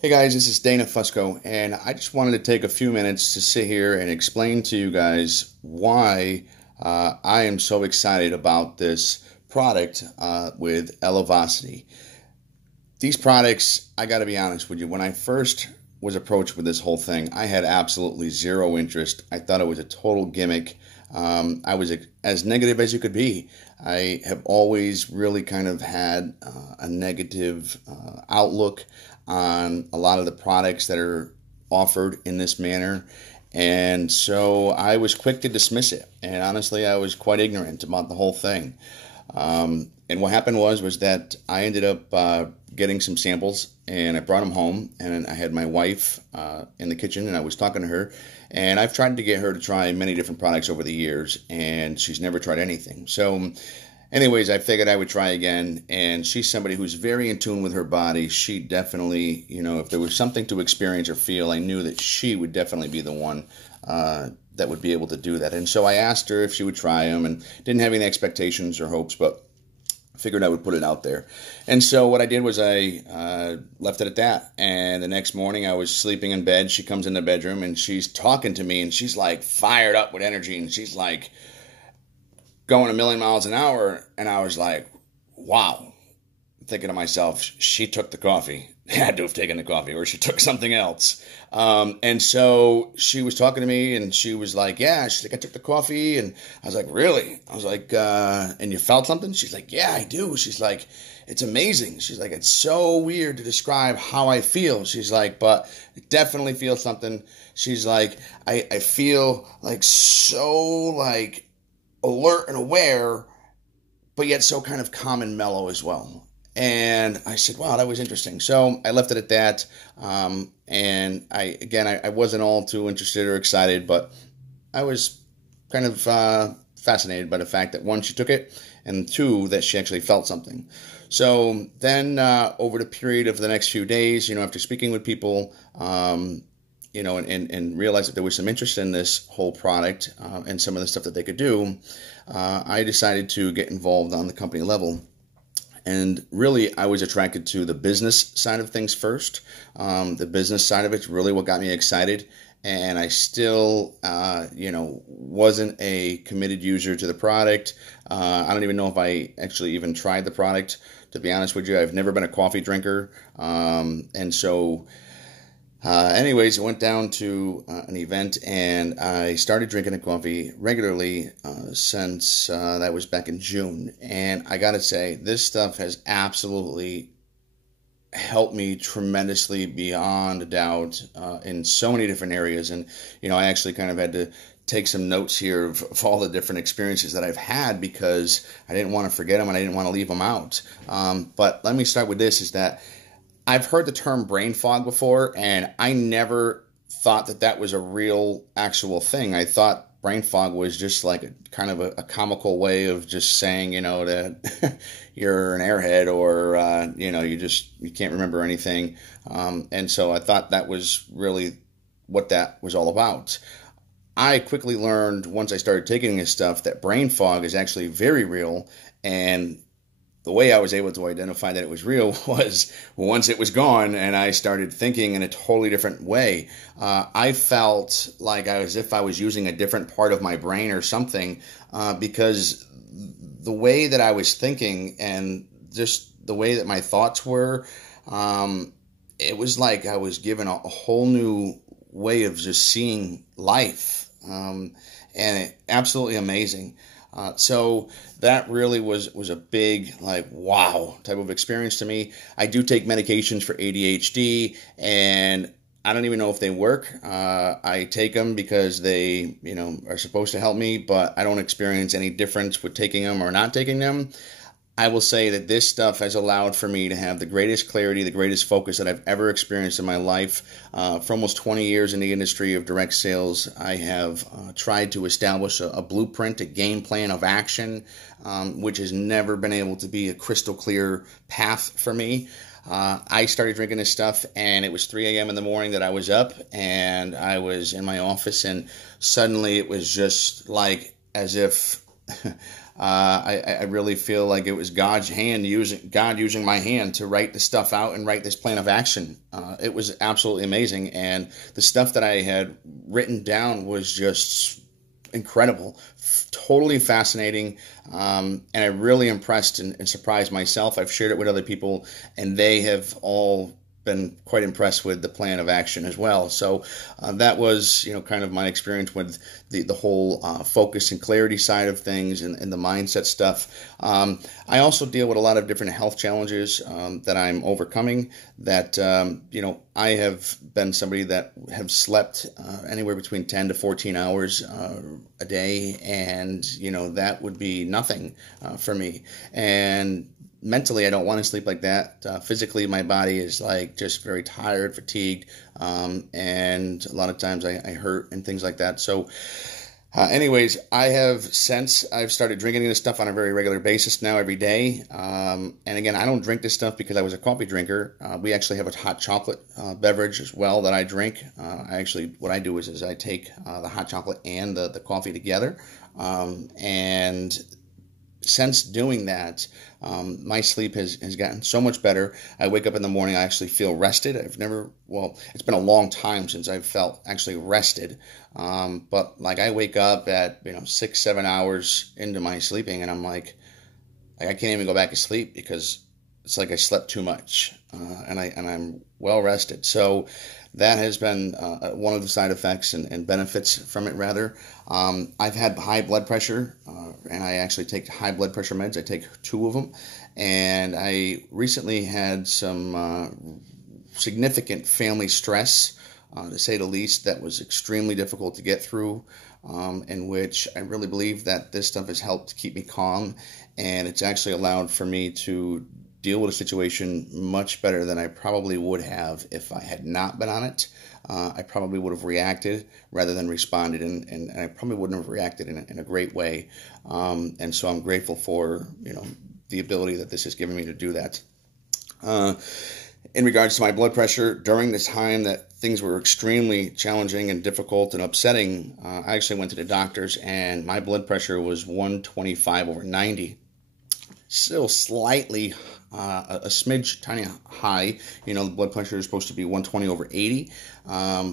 Hey guys, this is Dana Fusco, and I just wanted to take a few minutes to sit here and explain to you guys why I am so excited about this product with Elevosity. These products, I got to be honest with you, when I first was approached with this whole thing, I had absolutely zero interest. I thought it was a total gimmick. I was as negative as you could be. I have always really kind of had a negative outlook on a lot of the products that are offered in this manner. And so I was quick to dismiss it. And honestly, I was quite ignorant about the whole thing. And what happened was that I ended up getting some samples and I brought them home, and I had my wife in the kitchen and I was talking to her, and I've tried to get her to try many different products over the years and she's never tried anything. So anyways, I figured I would try again, and she's somebody who's very in tune with her body. She definitely, if there was something to experience or feel, I knew that she would definitely be the one that would be able to do that. And so I asked her if she would try them, and didn't have any expectations or hopes, but figured I would put it out there. And so what I did was I left it at that. And the next morning I was sleeping in bed. She comes in the bedroom and she's talking to me, and she's like fired up with energy, and she's like going a million miles an hour. And I was like, wow. Thinking to myself, she took the coffee. Had to have taken the coffee, or she took something else. And so she was talking to me, and she was like, yeah, she's like, I took the coffee. And I was like, really? I was like, and you felt something? She's like, yeah, I do. She's like, it's amazing. She's like, it's so weird to describe how I feel. She's like, but I definitely feel something. She's like, I feel like so like alert and aware, but yet so kind of calm and mellow as well. And I said, wow, that was interesting. So I left it at that. And I wasn't all too interested or excited, but I was kind of fascinated by the fact that one, she took it, and two, that she actually felt something. So then over the period of the next few days, after speaking with people, and realized that there was some interest in this whole product and some of the stuff that they could do, I decided to get involved on the company level. And really, I was attracted to the business side of things first. The business side of it's really what got me excited. And I still, wasn't a committed user to the product. I don't even know if I actually even tried the product. To be honest with you, I've never been a coffee drinker. And so anyways, I went down to an event, and I started drinking the coffee regularly since that was back in June. And I gotta say, this stuff has absolutely helped me tremendously beyond a doubt in so many different areas. And, I actually kind of had to take some notes here of all the different experiences that I've had, because I didn't want to forget them and I didn't want to leave them out. But let me start with this, is that I've heard the term brain fog before, and I never thought that that was a real, actual thing. I thought brain fog was just like kind of a comical way of just saying, that you're an airhead, or, you can't remember anything. And so I thought that was really what that was all about. I quickly learned, once I started taking this stuff, that brain fog is actually very real. And the way I was able to identify that it was real was once it was gone and I started thinking in a totally different way. I felt like as if I was using a different part of my brain or something, because the way that I was thinking and just the way that my thoughts were, it was like I was given a whole new way of just seeing life, and absolutely amazing. So that really was a big, like, wow type of experience to me. I do take medications for ADHD, and I don't even know if they work. I take them because they, are supposed to help me, but I don't experience any difference with taking them or not taking them. I will say that this stuff has allowed for me to have the greatest clarity, the greatest focus that I've ever experienced in my life. For almost 20 years in the industry of direct sales, I have tried to establish a blueprint, a game plan of action, which has never been able to be a crystal clear path for me. I started drinking this stuff, and it was 3 a.m. in the morning that I was up, and I was in my office, and suddenly it was just like as if I really feel like it was God using my hand to write the stuff out and write this plan of action. It was absolutely amazing, and the stuff that I had written down was just incredible, totally fascinating, and I really impressed and surprised myself. I've shared it with other people, and they have all been quite impressed with the plan of action as well. So that was, kind of my experience with the whole focus and clarity side of things, and the mindset stuff. I also deal with a lot of different health challenges that I'm overcoming. That I have been somebody that have slept anywhere between 10 to 14 hours a day, and that would be nothing for me. And mentally, I don't want to sleep like that. Physically, my body is like just very tired, fatigued, and a lot of times I hurt and things like that. So anyways, I've started drinking this stuff on a very regular basis now, every day. And again, I don't drink this stuff because I was a coffee drinker. We actually have a hot chocolate beverage as well that I drink. What I do is I take the hot chocolate and the coffee together. And since doing that, my sleep has gotten so much better. I wake up in the morning, I actually feel rested. It's been a long time since I've felt actually rested. But like I wake up at 6-7 hours into my sleeping, and I'm like I can't even go back to sleep because it's like I slept too much, and I'm well rested. So that has been one of the side effects and benefits from it, rather. I've had high blood pressure, and I actually take high blood pressure meds. I take 2 of them, and I recently had some significant family stress, to say the least, that was extremely difficult to get through, in which I really believe that this stuff has helped keep me calm, and it's actually allowed for me to deal with a situation much better than I probably would have if I had not been on it. I probably would have reacted rather than responded, and I probably wouldn't have reacted in a great way. And so I'm grateful for the ability that this has given me to do that. In regards to my blood pressure, during this time that things were extremely challenging and difficult and upsetting, I actually went to the doctors, and my blood pressure was 125/90. Still slightly a smidge tiny high. The blood pressure is supposed to be 120/80,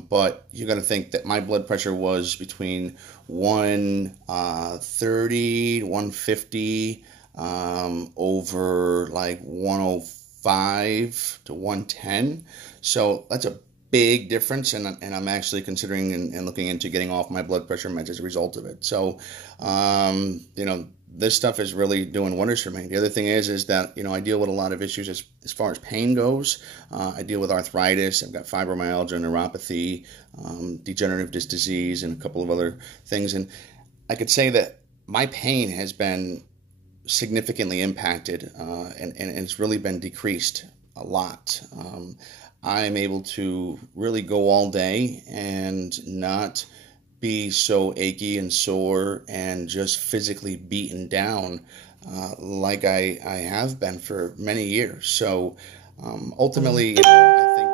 but you got to think that my blood pressure was between 130 to 150 over like 105 to 110. So that's a big difference, and I'm actually considering and looking into getting off my blood pressure meds as a result of it. So this stuff is really doing wonders for me. The other thing is that I deal with a lot of issues as far as pain goes. I deal with arthritis. I've got fibromyalgia, neuropathy, degenerative disc disease, and a couple of other things. And I could say that my pain has been significantly impacted, and it's really been decreased a lot. I'm able to really go all day and not be so achy and sore and just physically beaten down like I have been for many years. So ultimately, I think,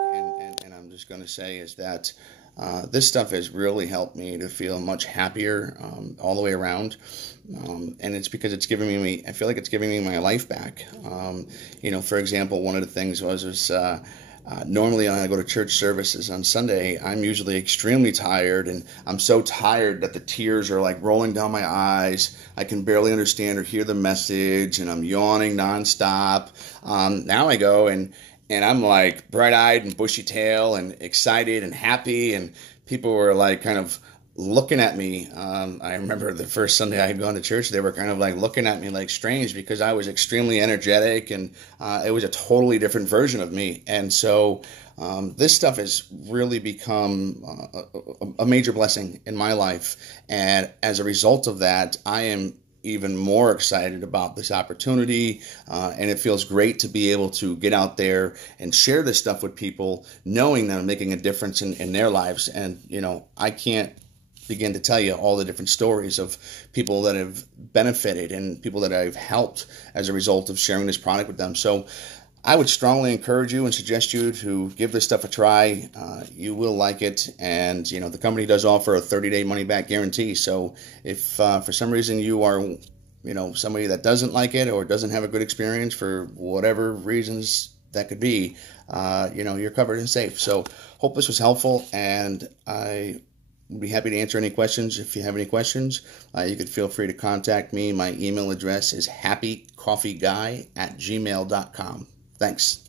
and I'm just going to say, is that this stuff has really helped me to feel much happier all the way around. And it's because it's giving me, I feel like it's giving me my life back. For example, one of the things was normally when I go to church services on Sunday, I'm usually extremely tired, and I'm so tired that the tears are like rolling down my eyes. I can barely understand or hear the message, and I'm yawning nonstop. Now I go and I'm like bright-eyed and bushy-tailed and excited and happy, and people were like kind of looking at me. I remember the first Sunday I had gone to church, they were kind of like looking at me like strange because I was extremely energetic, and it was a totally different version of me. And so this stuff has really become a major blessing in my life. And as a result of that, I am even more excited about this opportunity, and it feels great to be able to get out there and share this stuff with people, knowing that I'm making a difference in their lives. And I can't begin to tell you all the different stories of people that have benefited and people that I've helped as a result of sharing this product with them. So I would strongly encourage you and suggest you to give this stuff a try. You will like it. And, the company does offer a 30-day money-back guarantee. So if for some reason you are somebody that doesn't like it or doesn't have a good experience for whatever reasons that could be, you're covered and safe. So hope this was helpful, and I would be happy to answer any questions. If you have any questions, you could feel free to contact me. My email address is happycoffeeguy@gmail.com. Thanks.